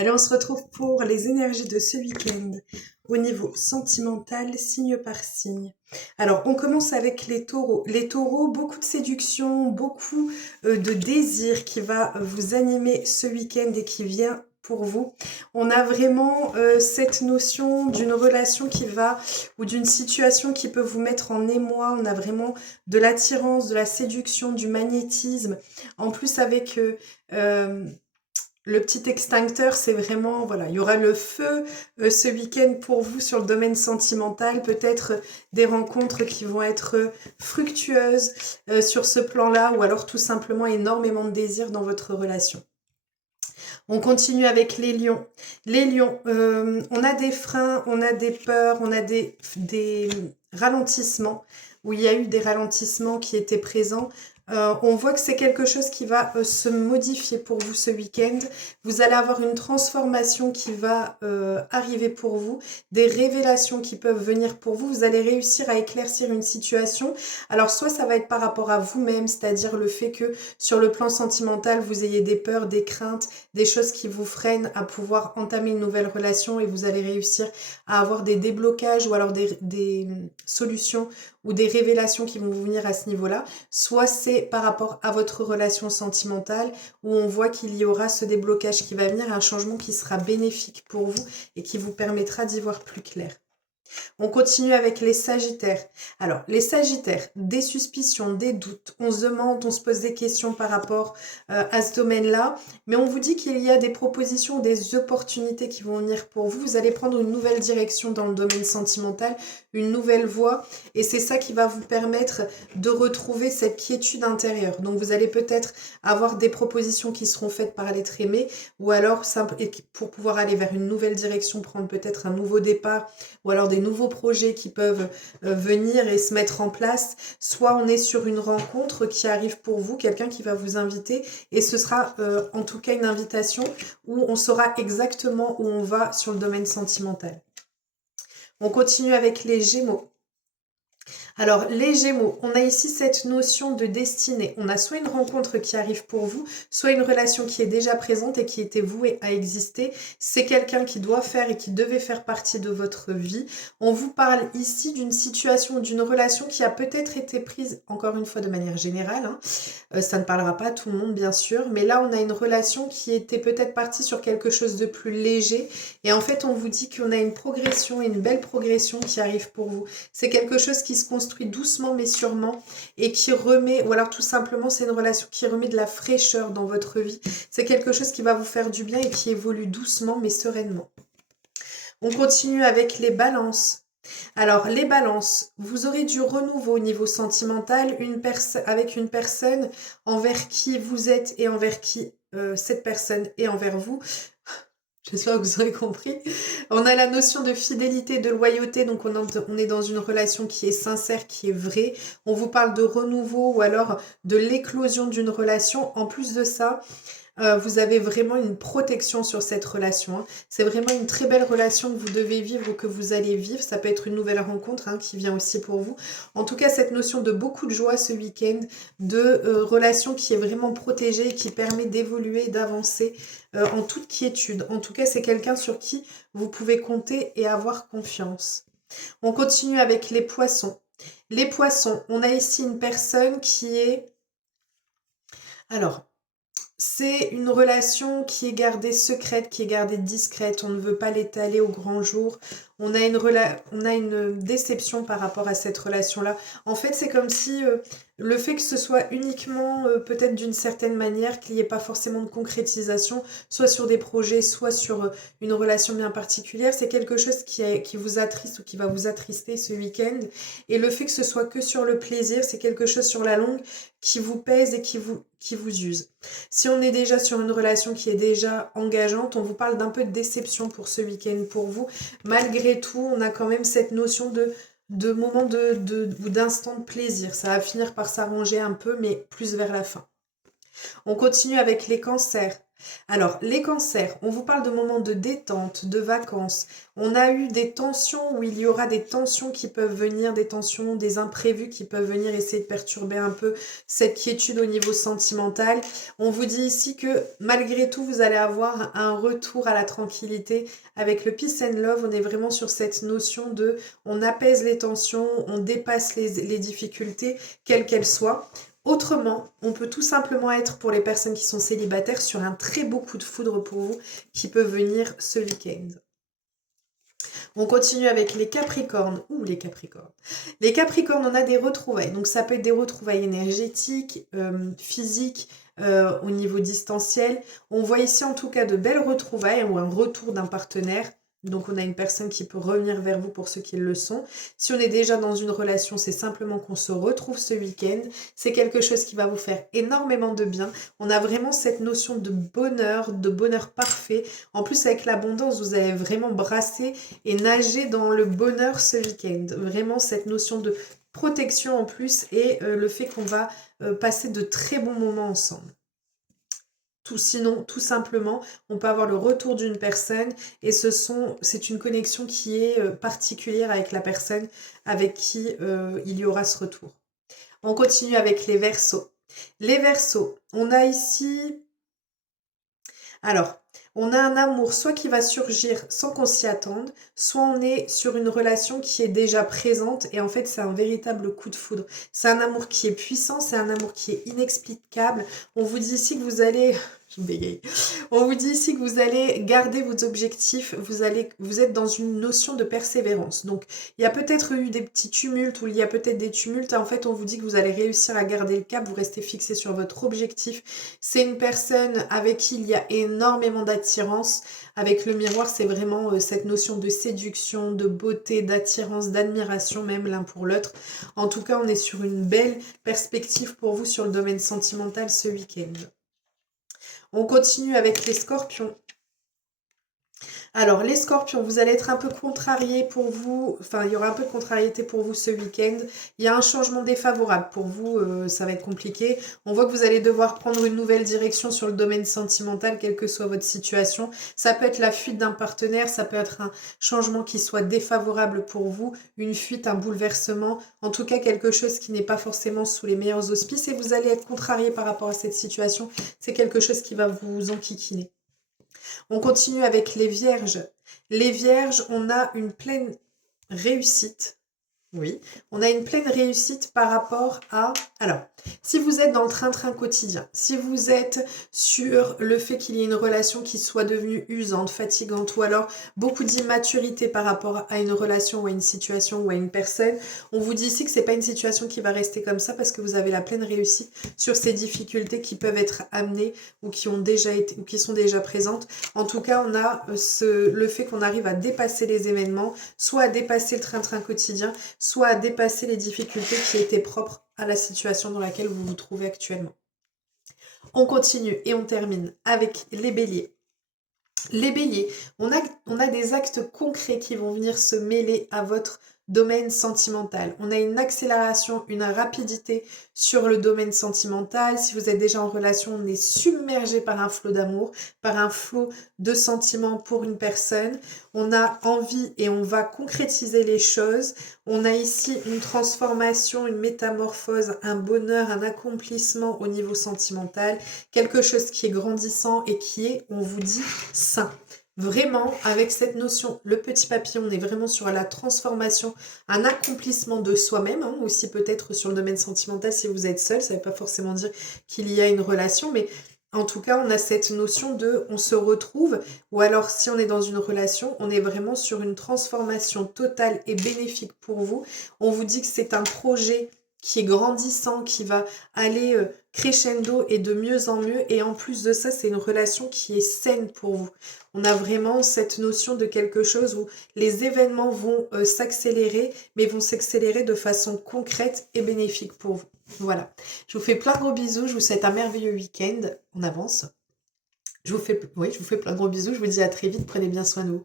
Allez, on se retrouve pour les énergies de ce week-end au niveau sentimental, signe par signe. Alors, on commence avec les taureaux. Les taureaux, beaucoup de séduction, beaucoup de désir qui va vous animer ce week-end et qui vient pour vous. On a vraiment cette notion d'une relation qui va, ou d'une situation qui peut vous mettre en émoi. On a vraiment de l'attirance, de la séduction, du magnétisme. En plus, avec le petit extincteur, c'est vraiment, voilà, il y aura le feu ce week-end pour vous sur le domaine sentimental, peut-être des rencontres qui vont être fructueuses sur ce plan-là, ou alors tout simplement énormément de désir dans votre relation. On continue avec les lions. Les lions, on a des freins, on a des peurs, on a des ralentissements, où il y a eu des ralentissements qui étaient présents. On voit que c'est quelque chose qui va se modifier pour vous ce week-end. Vous allez avoir une transformation qui va arriver pour vous, des révélations qui peuvent venir pour vous. Vous allez réussir à éclaircir une situation. Alors soit ça va être par rapport à vous-même, c'est-à-dire le fait que sur le plan sentimental, vous ayez des peurs, des craintes, des choses qui vous freinent à pouvoir entamer une nouvelle relation et vous allez réussir à avoir des déblocages ou alors des solutions ou des révélations qui vont vous venir à ce niveau-là. Soit c'est par rapport à votre relation sentimentale où on voit qu'il y aura ce déblocage qui va venir, un changement qui sera bénéfique pour vous et qui vous permettra d'y voir plus clair. On continue avec les sagittaires. Alors, les sagittaires, des suspicions, des doutes, on se demande, on se pose des questions par rapport à ce domaine-là, mais on vous dit qu'il y a des propositions, des opportunités qui vont venir pour vous. Vous allez prendre une nouvelle direction dans le domaine sentimental, une nouvelle voie, et c'est ça qui va vous permettre de retrouver cette quiétude intérieure. Donc, vous allez peut-être avoir des propositions qui seront faites par l'être aimé, ou alors, pour pouvoir aller vers une nouvelle direction, prendre peut-être un nouveau départ, ou alors des nouveaux projets qui peuvent venir et se mettre en place. Soit on est sur une rencontre qui arrive pour vous, quelqu'un qui va vous inviter, et ce sera en tout cas une invitation où on saura exactement où on va sur le domaine sentimental. On continue avec les Gémeaux. Alors, les Gémeaux, on a ici cette notion de destinée. On a soit une rencontre qui arrive pour vous, soit une relation qui est déjà présente et qui était vouée à exister. C'est quelqu'un qui doit faire et qui devait faire partie de votre vie. On vous parle ici d'une situation, d'une relation qui a peut-être été prise, encore une fois de manière générale, hein. Ça ne parlera pas à tout le monde, bien sûr, mais là, on a une relation qui était peut-être partie sur quelque chose de plus léger. Et en fait, on vous dit qu'on a une progression, une belle progression qui arrive pour vous. C'est quelque chose qui se construit doucement mais sûrement et qui remet, ou alors tout simplement c'est une relation qui remet de la fraîcheur dans votre vie. C'est quelque chose qui va vous faire du bien et qui évolue doucement mais sereinement. On continue avec les balances. Alors, les balances, vous aurez du renouveau au niveau sentimental avec une personne envers qui vous êtes et envers qui cette personne est envers vous. J'espère que vous aurez compris. On a la notion de fidélité, de loyauté, donc on est dans une relation qui est sincère, qui est vraie. On vous parle de renouveau ou alors de l'éclosion d'une relation. En plus de ça, vous avez vraiment une protection sur cette relation, hein. C'est vraiment une très belle relation que vous devez vivre ou que vous allez vivre. Ça peut être une nouvelle rencontre hein, qui vient aussi pour vous. En tout cas, cette notion de beaucoup de joie ce week-end, de relation qui est vraiment protégée et qui permet d'évoluer, d'avancer en toute quiétude. En tout cas, c'est quelqu'un sur qui vous pouvez compter et avoir confiance. On continue avec les poissons. Les poissons, on a ici une personne qui est... Alors, c'est une relation qui est gardée secrète, qui est gardée discrète. On ne veut pas l'étaler au grand jour. On a une déception par rapport à cette relation-là. En fait, c'est comme si le fait que ce soit uniquement, peut-être d'une certaine manière, qu'il n'y ait pas forcément de concrétisation, soit sur des projets, soit sur une relation bien particulière, c'est quelque chose qui vous attriste ou qui va vous attrister ce week-end. Et le fait que ce soit que sur le plaisir, c'est quelque chose sur la longue qui vous pèse et qui vous use. Si on est déjà sur une relation qui est déjà engageante, on vous parle d'un peu de déception pour ce week-end pour vous. Malgré tout, on a quand même cette notion de moment ou d'instant de plaisir. Ça va finir par s'arranger un peu, mais plus vers la fin. On continue avec les cancers. Alors, les cancers, on vous parle de moments de détente, de vacances. On a eu des tensions où il y aura des tensions qui peuvent venir, des tensions, des imprévus qui peuvent venir essayer de perturber un peu cette quiétude au niveau sentimental. On vous dit ici que malgré tout, vous allez avoir un retour à la tranquillité. Avec le Peace and Love, on est vraiment sur cette notion de on apaise les tensions, on dépasse les difficultés, quelles qu'elles soient. Autrement, on peut tout simplement être pour les personnes qui sont célibataires sur un très beau coup de foudre pour vous qui peut venir ce week-end. On continue avec les Capricornes. Les Capricornes. Les Capricornes, on a des retrouvailles. Donc ça peut être des retrouvailles énergétiques, physiques, au niveau distanciel. On voit ici en tout cas de belles retrouvailles ou un retour d'un partenaire. Donc on a une personne qui peut revenir vers vous pour ceux qui le sont. Si on est déjà dans une relation, c'est simplement qu'on se retrouve ce week-end. C'est quelque chose qui va vous faire énormément de bien. On a vraiment cette notion de bonheur parfait. En plus avec l'abondance, vous allez vraiment brasser et nager dans le bonheur ce week-end. Vraiment cette notion de protection en plus et le fait qu'on va passer de très bons moments ensemble. Sinon, tout simplement, on peut avoir le retour d'une personne et c'est une connexion qui est particulière avec la personne avec qui il y aura ce retour. On continue avec les Verseaux. Les Verseaux, on a ici... Alors, on a un amour soit qui va surgir sans qu'on s'y attende, soit on est sur une relation qui est déjà présente et en fait c'est un véritable coup de foudre. C'est un amour qui est puissant, c'est un amour qui est inexplicable. On vous dit ici que vous allez... Je bégaye. On vous dit ici que vous allez garder vos objectifs, vous êtes dans une notion de persévérance. Donc, il y a peut-être eu des petits tumultes ou il y a peut-être des tumultes. En fait, on vous dit que vous allez réussir à garder le cap, vous restez fixé sur votre objectif. C'est une personne avec qui il y a énormément d'attirance. Avec le miroir, c'est vraiment cette notion de séduction, de beauté, d'attirance, d'admiration même l'un pour l'autre. En tout cas, on est sur une belle perspective pour vous sur le domaine sentimental ce week-end. On continue avec les Scorpions. Alors, les Scorpions, vous allez être un peu contrariés pour vous. Enfin, il y aura un peu de contrariété pour vous ce week-end. Il y a un changement défavorable pour vous. Ça va être compliqué. On voit que vous allez devoir prendre une nouvelle direction sur le domaine sentimental, quelle que soit votre situation. Ça peut être la fuite d'un partenaire. Ça peut être un changement qui soit défavorable pour vous. Une fuite, un bouleversement. En tout cas, quelque chose qui n'est pas forcément sous les meilleurs auspices. Et vous allez être contrarié par rapport à cette situation. C'est quelque chose qui va vous enquiquiner. On continue avec les Vierges. Les Vierges, on a une pleine réussite. Oui, on a une pleine réussite par rapport à... Alors, si vous êtes dans le train-train quotidien, si vous êtes sur le fait qu'il y ait une relation qui soit devenue usante, fatigante, ou alors beaucoup d'immaturité par rapport à une relation ou à une situation ou à une personne, on vous dit ici que c'est pas une situation qui va rester comme ça parce que vous avez la pleine réussite sur ces difficultés qui peuvent être amenées ou qui ont déjà été ou qui sont déjà présentes. En tout cas, on a le fait qu'on arrive à dépasser les événements, soit à dépasser le train-train quotidien, soit à dépasser les difficultés qui étaient propres à la situation dans laquelle vous vous trouvez actuellement. On continue et on termine avec les béliers. Les béliers, on a des actes concrets qui vont venir se mêler à votre domaine sentimental. On a une accélération, une rapidité sur le domaine sentimental. Si vous êtes déjà en relation, on est submergé par un flot d'amour, par un flot de sentiments pour une personne. On a envie et on va concrétiser les choses. On a ici une transformation, une métamorphose, un bonheur, un accomplissement au niveau sentimental. Quelque chose qui est grandissant et qui est, on vous dit, sain. Vraiment, avec cette notion, le petit papillon, on est vraiment sur la transformation, un accomplissement de soi-même, hein, aussi peut-être sur le domaine sentimental si vous êtes seul, ça ne veut pas forcément dire qu'il y a une relation, mais en tout cas, on a cette notion de on se retrouve, ou alors si on est dans une relation, on est vraiment sur une transformation totale et bénéfique pour vous. On vous dit que c'est un projet qui est grandissant, qui va aller crescendo et de mieux en mieux. Et en plus de ça, c'est une relation qui est saine pour vous. On a vraiment cette notion de quelque chose où les événements vont s'accélérer, mais vont s'accélérer de façon concrète et bénéfique pour vous. Voilà. Je vous fais plein de gros bisous. Je vous souhaite un merveilleux week-end. On avance. Je vous fais plein de gros bisous. Je vous dis à très vite. Prenez bien soin de vous.